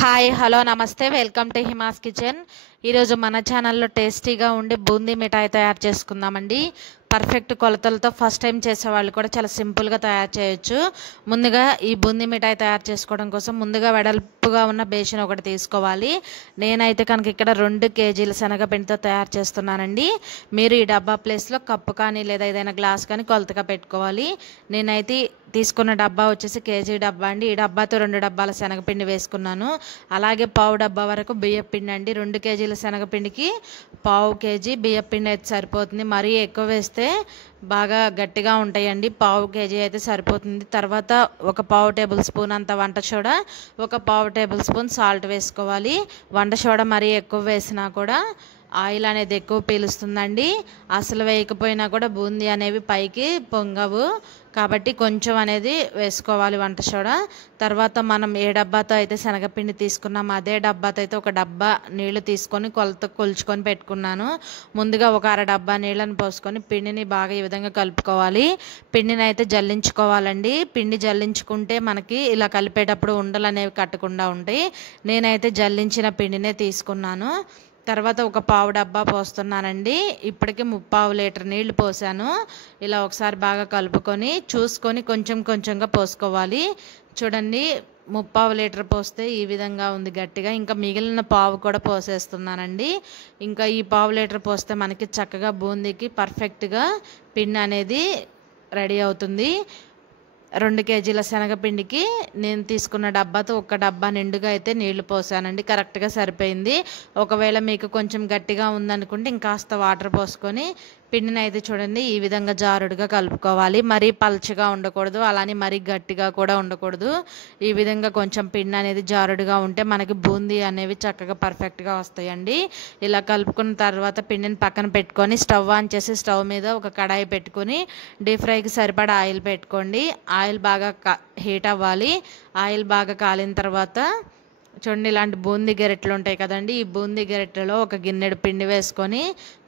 Hi hello నమస్తే welcome to Hima's kitchen. ఈరోజు మన ఛానల్లో టేస్టీగా ఉండే బూందీ మిఠాయి తయారు చేసుకుందామండి. పర్ఫెక్ట్ కొలతలతో ఫస్ట్ టైం చేసేవాళ్ళు కూడా చాలా సింపుల్గా తయారు చేయొచ్చు. ముందుగా ఈ బూందీ మిఠాయి తయారు చేసుకోవడం కోసం ముందుగా వెడల్పుగా ఉన్న బేషన్ ఒకటి తీసుకోవాలి. నేనైతే కనుక ఇక్కడ 2 కేజీల శనగపిండితో తయారు చేస్తున్నానండి. మీరు ఈ డబ్బా ప్లేస్లో కప్పు కానీ లేదా ఏదైనా గ్లాస్ కానీ కొలతగా పెట్టుకోవాలి. నేనైతే తీసుకున్న డబ్బా వచ్చేసి కేజీ డబ్బా అండి. ఈ డబ్బాతో 2 డబ్బాల శనగపిండి వేసుకున్నాను. అలాగే పావు డబ్బా వరకు బియ్యపిండి అండి. 2 కేజీల శనగపిండికి పావు కేజీ బియ్యపిండి అయితే సరిపోతుంది. మరీ ఎక్కువ వేస్తే బాగా గట్టిగా ఉంటాయండి. పావు కేజీ అయితే సరిపోతుంది. తర్వాత ఒక పావు టేబుల్ స్పూన్ అంత వంట సోడా, ఒక పావు టేబుల్ స్పూన్ సాల్ట్ వేసుకోవాలి. వంట సోడా మరీ ఎక్కువ వేసినా కూడా ఆయిల్ అనేది ఎక్కువ పీలుస్తుందండి. అసలు వేయకపోయినా కూడా బూందీ అనేవి పైకి పొంగవు. కాబట్టి కొంచెం అనేది వేసుకోవాలి వంట సోడా. తర్వాత మనం ఏ డబ్బాతో అయితే శనగపిండి తీసుకున్నామో అదే డబ్బాతో అయితే ఒక డబ్బా నీళ్లు తీసుకొని కొలుచుకొని పెట్టుకున్నాను. ముందుగా ఒక అర డబ్బా నీళ్ళని పోసుకొని పిండిని బాగా ఈ విధంగా కలుపుకోవాలి. పిండిని అయితే జల్లించుకోవాలండి. పిండి జల్లించుకుంటే మనకి ఇలా కలిపేటప్పుడు ఉండలు అనేవి కట్టకుండా ఉంటాయి. నేనైతే జల్లించిన పిండినే తీసుకున్నాను. తర్వాత ఒక పావు డబ్బా పోస్తున్నానండి. ఇప్పటికి 3/4 లీటర్ నీళ్లు పోసాను. ఇలా ఒకసారి బాగా కలుపుకొని చూసుకొని కొంచెం కొంచెంగా పోసుకోవాలి. చూడండి, 3/4 లీటర్ పోస్తే ఈ విధంగా ఉంది గట్టిగా. ఇంకా మిగిలిన పావు కూడా పోసేస్తున్నానండి. ఇంకా ఈ పావు లీటర్ పోస్తే మనకి చక్కగా బూందీకి పర్ఫెక్ట్గా పిండి అనేది రెడీ అవుతుంది. 2 కేజీల శనగపిండికి నేను తీసుకున్న డబ్బాతో ఒక డబ్బా నిండుగా అయితే నీళ్లు పోసానండి. కరెక్ట్గా సరిపోయింది. ఒకవేళ మీకు కొంచెం గట్టిగా ఉందనుకుంటే ఇంకాస్త వాటర్ పోసుకొని పిండిని అయితే చూడండి ఈ విధంగా జారుడుగా కలుపుకోవాలి. మరీ పల్చగా ఉండకూడదు, అలానే మరీ గట్టిగా కూడా ఉండకూడదు. ఈ విధంగా కొంచెం పిండి అనేది జారుడుగా ఉంటే మనకి బూందీ అనేవి చక్కగా పర్ఫెక్ట్గా వస్తాయండి. ఇలా కలుపుకున్న తర్వాత పిండిని పక్కన పెట్టుకొని స్టవ్ ఆన్ చేసి స్టవ్ మీద ఒక కడాయి పెట్టుకొని డీప్ ఫ్రైకి సరిపడా ఆయిల్ పెట్టుకోండి. ఆయిల్ బాగా హీట్ అవ్వాలి. ఆయిల్ బాగా కాలిన తర్వాత చూడండి ఇలాంటి బూందీ గెరెట్లు ఉంటాయి కదండి. ఈ బూందీ గెరెట్లలో ఒక గిన్నెడు పిండి వేసుకొని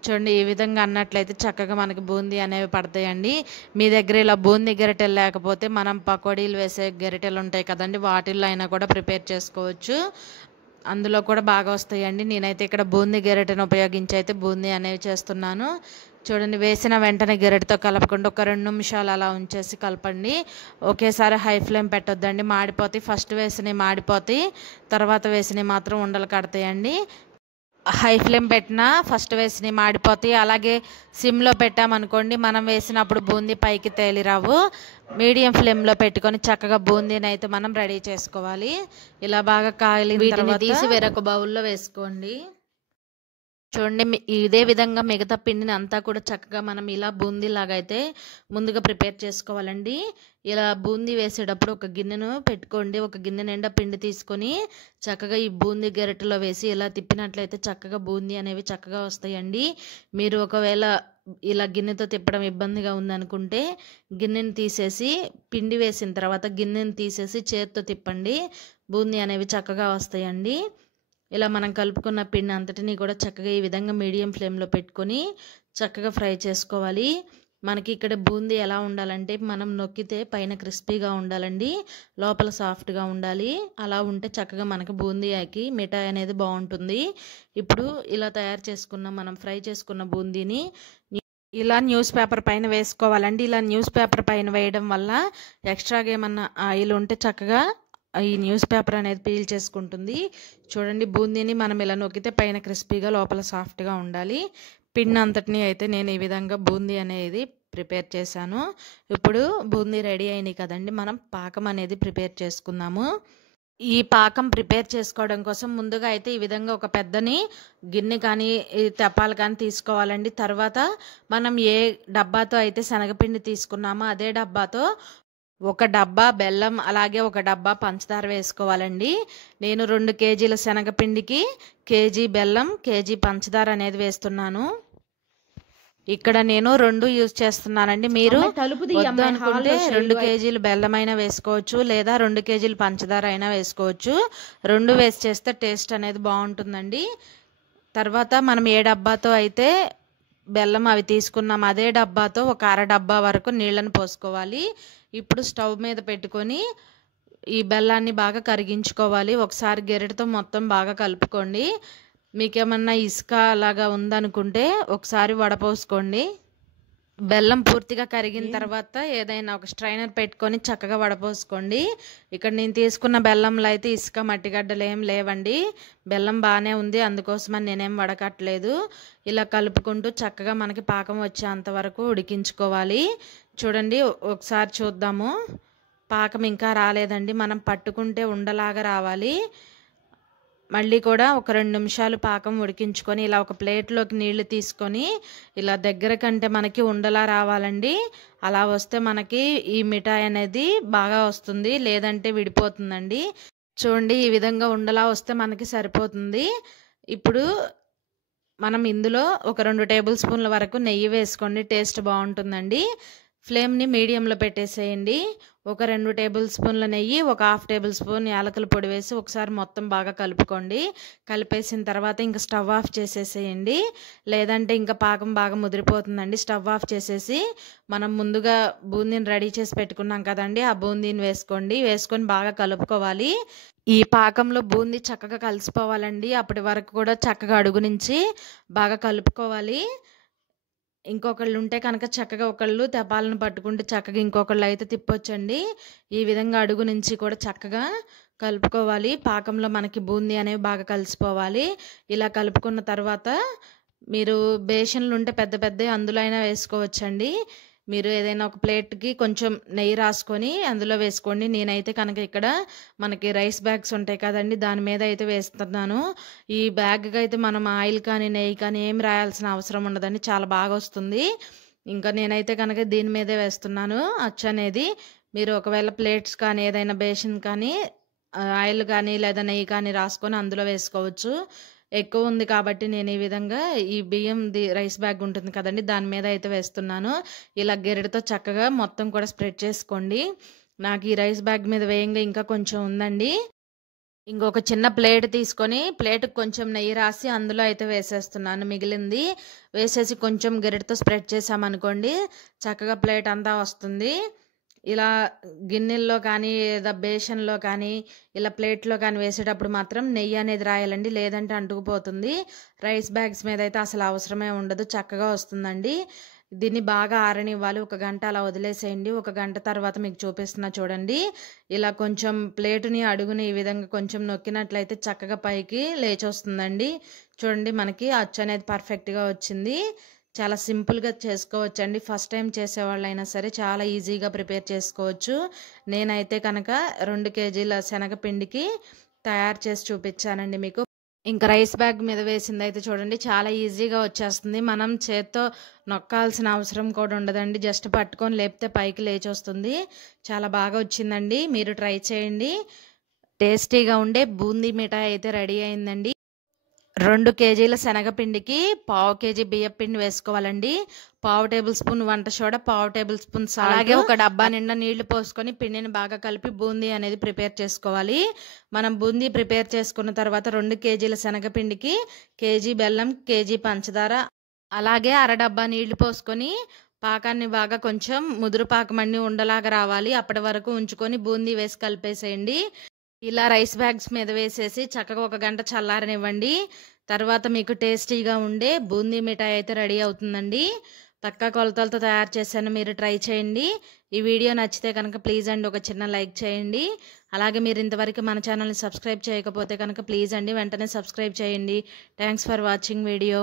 చూడండి ఈ విధంగా అన్నట్లయితే చక్కగా మనకి బూందీ అనేవి పడతాయండి. మీ దగ్గర ఇలా బూందీ గెరెటెలు లేకపోతే మనం పకోడీలు వేసే గెరెటెలు ఉంటాయి కదండి, వాటిల్లో అయినా కూడా ప్రిపేర్ చేసుకోవచ్చు. అందులో కూడా బాగా వస్తాయండి. నేనైతే ఇక్కడ బూందీ గెరెటెను ఉపయోగించి అయితే బూందీ అనేవి చేస్తున్నాను. చూడండి, వేసిన వెంటనే గెరెటతో కలపకుండా ఒక 2 నిమిషాలు అలా ఉంచేసి కలపండి. ఒకేసారి హై ఫ్లేమ్ పెట్టొద్దండి, మాడిపోతాయి. ఫస్ట్ వేసినవి మాడిపోతాయి, తర్వాత వేసినవి మాత్రం ఉండలు కడతాయండి. హై ఫ్లేమ్ పెట్టినా ఫస్ట్ వేసినవి మాడిపోతాయి. అలాగే సిమ్లో పెట్టామనుకోండి మనం వేసినప్పుడు బూందీ పైకి తేలిరావు. మీడియం ఫ్లేమ్లో పెట్టుకొని చక్కగా బూందీని అయితే మనం రెడీ చేసుకోవాలి. ఇలా బాగా కాలిన తర్వాత తీసి వేరొక బౌల్లో వేసుకోండి. చూడండి, ఇదే విధంగా మిగతా పిండిని అంతా కూడా చక్కగా మనం ఇలా బూందీ లాగా అయితే ముందుగా ప్రిపేర్ చేసుకోవాలండి. ఇలా బూందీ వేసేటప్పుడు ఒక గిన్నెను పెట్టుకోండి. ఒక గిన్నె నిండా పిండి తీసుకొని చక్కగా ఈ బూందీ గెరెటలో వేసి ఇలా తిప్పినట్లయితే చక్కగా బూందీ అనేవి చక్కగా వస్తాయండి. మీరు ఒకవేళ ఇలా గిన్నెతో తిప్పడం ఇబ్బందిగా ఉందనుకుంటే గిన్నెని తీసేసి పిండి వేసిన తర్వాత గిన్నెని తీసేసి చేతితో తిప్పండి. బూందీ అనేవి చక్కగా వస్తాయండి. ఇలా మనం కలుపుకున్న పిండి అంతటినీ కూడా చక్కగా ఈ విధంగా మీడియం ఫ్లేమ్లో పెట్టుకొని చక్కగా ఫ్రై చేసుకోవాలి. మనకి ఇక్కడ బూందీ ఎలా ఉండాలంటే మనం నొక్కితే పైన క్రిస్పీగా ఉండాలండి, లోపల సాఫ్ట్గా ఉండాలి. అలా ఉంటే చక్కగా మనకి బూందీకి మిఠాయి అనేది బాగుంటుంది. ఇప్పుడు ఇలా తయారు చేసుకున్న మనం ఫ్రై చేసుకున్న బూందీని ఇలా న్యూస్ పేపర్ పైన వేసుకోవాలండి. ఇలా న్యూస్ పేపర్ పైన వేయడం వల్ల ఎక్స్ట్రాగా ఏమన్నా ఆయిల్ ఉంటే చక్కగా ఈ న్యూస్ పేపర్ అనేది పీల్ చేసుకుంటుంది. చూడండి, బూందీని మనం ఇలా నొక్కితే పైన క్రిస్పీగా లోపల సాఫ్ట్గా ఉండాలి. పిండి అంతటిని అయితే నేను ఈ విధంగా బూందీ అనేది ప్రిపేర్ చేశాను. ఇప్పుడు బూందీ రెడీ అయినాయి కదండి, మనం పాకం అనేది ప్రిపేర్ చేసుకుందాము. ఈ పాకం ప్రిపేర్ చేసుకోవడం కోసం ముందుగా అయితే ఈ విధంగా ఒక పెద్దని గిన్నె కానీ తెప్పాలు కానీ తీసుకోవాలండి. తర్వాత మనం ఏ డబ్బాతో అయితే శనగపిండి తీసుకున్నామో అదే డబ్బాతో ఒక డబ్బా బెల్లం అలాగే ఒక డబ్బా పంచదార వేసుకోవాలండి. నేను 2 కేజీల శనగపిండికి కేజీ బెల్లం కేజీ పంచదార అనేది వేస్తున్నాను. ఇక్కడ నేను 2 యూజ్ చేస్తున్నానండి. మీరు అనుకుంటే 2 కేజీలు బెల్లం అయినా వేసుకోవచ్చు, లేదా 2 కేజీలు పంచదార అయినా వేసుకోవచ్చు. 2 వేసి చేస్తే టేస్ట్ అనేది బాగుంటుందండి. తర్వాత మనం ఏ డబ్బాతో అయితే బెల్లం అవి తీసుకున్నాం అదే డబ్బాతో ఒక అర డబ్బా వరకు నీళ్ళని పోసుకోవాలి. ఇప్పుడు స్టవ్ మీద పెట్టుకొని ఈ బెల్లాన్ని బాగా కరిగించుకోవాలి. ఒకసారి గెరిటతో మొత్తం బాగా కలుపుకోండి. మీకేమన్నా ఇసుక అలాగా ఉందనుకుంటే ఒకసారి వడపోసుకోండి. బెల్లం పూర్తిగా కరిగిన తర్వాత ఏదైనా ఒక స్ట్రైనర్ పెట్టుకొని చక్కగా వడపోసుకోండి. ఇక్కడ నేను తీసుకున్న బెల్లంలో అయితే ఇసుక మట్టిగడ్డలు ఏం లేవండి. బెల్లం బాగానే ఉంది, అందుకోసమని నేనేం వడకట్లేదు. ఇలా కలుపుకుంటూ చక్కగా మనకి పాకం వచ్చేంత వరకు ఉడికించుకోవాలి. చూడండి, ఒకసారి చూద్దాము. పాకం ఇంకా రాలేదండి, మనం పట్టుకుంటే ఉండలాగా రావాలి. మళ్ళీ కూడా ఒక 2 నిమిషాలు పాకం ఉడికించుకొని ఇలా ఒక ప్లేట్లోకి నీళ్లు తీసుకొని ఇలా దగ్గర కంటే మనకి ఉండలా రావాలండి. అలా వస్తే మనకి ఈ మిఠాయి అనేది బాగా వస్తుంది, లేదంటే విడిపోతుందండి. చూడండి, ఈ విధంగా ఉండలా వస్తే మనకి సరిపోతుంది. ఇప్పుడు మనం ఇందులో ఒక 2 టేబుల్ స్పూన్ల వరకు నెయ్యి వేసుకోండి, టేస్ట్ బాగుంటుందండి. ఫ్లేమ్ని మీడియంలో పెట్టేసేయండి. ఒక 2 టేబుల్ స్పూన్ల నెయ్యి, ఒక 1/2 టేబుల్ స్పూన్ యాలకుల పొడి వేసి ఒకసారి మొత్తం బాగా కలుపుకోండి. కలిపేసిన తర్వాత ఇంకా స్టవ్ ఆఫ్ చేసేసేయండి, లేదంటే ఇంకా పాకం బాగా ముదిరిపోతుందండి. స్టవ్ ఆఫ్ చేసేసి మనం ముందుగా బూందీని రెడీ చేసి పెట్టుకున్నాం కదండి, ఆ బూందీని వేసుకొని బాగా కలుపుకోవాలి. ఈ పాకంలో బూందీ చక్కగా కలిసిపోవాలండి. అప్పటి వరకు కూడా చక్కగా అడుగు నుంచి బాగా కలుపుకోవాలి. ఇంకొకళ్ళు ఉంటే కనుక చక్కగా ఒకళ్ళు తెపాలను పట్టుకుంటే చక్కగా ఇంకొకళ్ళు అయితే తిప్పొచ్చండి. ఈ విధంగా అడుగు నుంచి కూడా చక్కగా కలుపుకోవాలి. పాకంలో మనకి బూందీ అనేవి బాగా కలిసిపోవాలి. ఇలా కలుపుకున్న తర్వాత మీరు బేషన్లు ఉంటే పెద్ద పెద్దవి అందులో అయినా వేసుకోవచ్చండి. మీరు ఏదైనా ఒక ప్లేట్కి కొంచెం నెయ్యి రాసుకొని అందులో వేసుకోండి. నేనైతే కనుక ఇక్కడ మనకి రైస్ బ్యాగ్స్ ఉంటాయి కదండి, దాని మీద అయితే వేస్తున్నాను. ఈ బ్యాగ్కి అయితే మనం ఆయిల్ కానీ నెయ్యి కానీ ఏం రాయాల్సిన అవసరం ఉండదండి, చాలా బాగా వస్తుంది. ఇంకా నేనైతే కనుక దీని మీదే వేస్తున్నాను అచ్చు అనేది. మీరు ఒకవేళ ప్లేట్స్ కానీ ఏదైనా బేషన్ కానీ ఆయిల్ కానీ లేదా నెయ్యి కానీ రాసుకొని అందులో వేసుకోవచ్చు. ఎక్కువ ఉంది కాబట్టి నేను ఈ విధంగా ఈ బియ్యంది రైస్ బ్యాగ్ ఉంటుంది కదండి, దాని మీద అయితే వేస్తున్నాను. ఇలా గెరిటతో చక్కగా మొత్తం కూడా స్ప్రెడ్ చేసుకోండి. నాకు ఈ రైస్ బ్యాగ్ మీద వేయంగా ఇంకా కొంచెం ఉందండి. ఇంకొక చిన్న ప్లేట్ తీసుకొని ప్లేట్కి కొంచెం నెయ్యి రాసి అందులో అయితే వేసేస్తున్నాను. మిగిలింది వేసేసి కొంచెం గెరిటతో స్ప్రెడ్ చేసామనుకోండి, చక్కగా ప్లేట్ అంతా వస్తుంది. ఇలా గిన్నెల్లో కానీ లేదా బేషన్లో కానీ ఇలా ప్లేట్లో కానీ వేసేటప్పుడు మాత్రం నెయ్యి అనేది రాయాలండి, లేదంటే అంటుకుపోతుంది. రైస్ బ్యాగ్స్ మీద అయితే అసలు అవసరమే ఉండదు, చక్కగా వస్తుందండి. దీన్ని బాగా ఆరనివ్వాలి. 1 గంట అలా వదిలేసేయండి. 1 గంట తర్వాత మీకు చూపిస్తున్నా చూడండి. ఇలా కొంచెం ప్లేటుని అడుగుని ఈ విధంగా కొంచెం నొక్కినట్లయితే చక్కగా పైకి లేచి వస్తుందండి. చూడండి, మనకి అచ్చు అనేది పర్ఫెక్ట్గా వచ్చింది. చాలా సింపుల్గా చేసుకోవచ్చండి. ఫస్ట్ టైం చేసేవాళ్ళైనా సరే చాలా ఈజీగా ప్రిపేర్ చేసుకోవచ్చు. నేనైతే కనుక 2 కేజీల శనగపిండికి తయారు చేసి చూపించానండి మీకు. ఇంకా రైస్ బ్యాగ్ మీద వేసింది అయితే చూడండి, చాలా ఈజీగా వచ్చేస్తుంది. మనం చేత్తో నొక్కాల్సిన అవసరం కూడా ఉండదండి, జస్ట్ పట్టుకొని లేపితే పైకి లేచి వస్తుంది. చాలా బాగా వచ్చిందండి, మీరు ట్రై చేయండి. టేస్టీగా ఉండే బూందీ మిఠాయి అయితే రెడీ అయిందండి. 2 కేజీల శనగపిండికి 1/2 కేజీ బియ్యపిండి వేసుకోవాలండి. 1/2 టేబుల్ స్పూన్ వంట సోడా, 1/2 టేబుల్ స్పూన్ సాల్ట్, అలాగే ఒక డబ్బా నిండా నీళ్లు పోసుకొని పిండిని బాగా కలిపి బూందీ అనేది ప్రిపేర్ చేసుకోవాలి. మనం బూందీ ప్రిపేర్ చేసుకున్న తర్వాత 2 కేజీల శనగపిండికి కేజీ బెల్లం, కేజీ పంచదార, అలాగే అర డబ్బా నీళ్లు పోసుకొని పాకాన్ని బాగా కొంచెం ముదురు పాకమన్నీ ఉండలాగా రావాలి. అప్పటి వరకు ఉంచుకొని బూందీ వేసి కలిపేసేయండి. ఇలా రైస్ బ్యాగ్స్ మీద వేసేసి చక్కగా 1 గంట చల్లారనివ్వండి. తర్వాత మీకు టేస్టీగా ఉండే బూందీ మిఠాయి అయితే రెడీ అవుతుందండి. తక్కువ కొలతలతో తయారు చేశాను, మీరు ట్రై చేయండి. ఈ వీడియో నచ్చితే కనుక ప్లీజ్ అండి ఒక చిన్న లైక్ చేయండి. అలాగే మీరు ఇంతవరకు మన ఛానల్ని సబ్స్క్రైబ్ చేయకపోతే కనుక ప్లీజ్ అండి వెంటనే సబ్స్క్రైబ్ చేయండి. Thanks for watching video.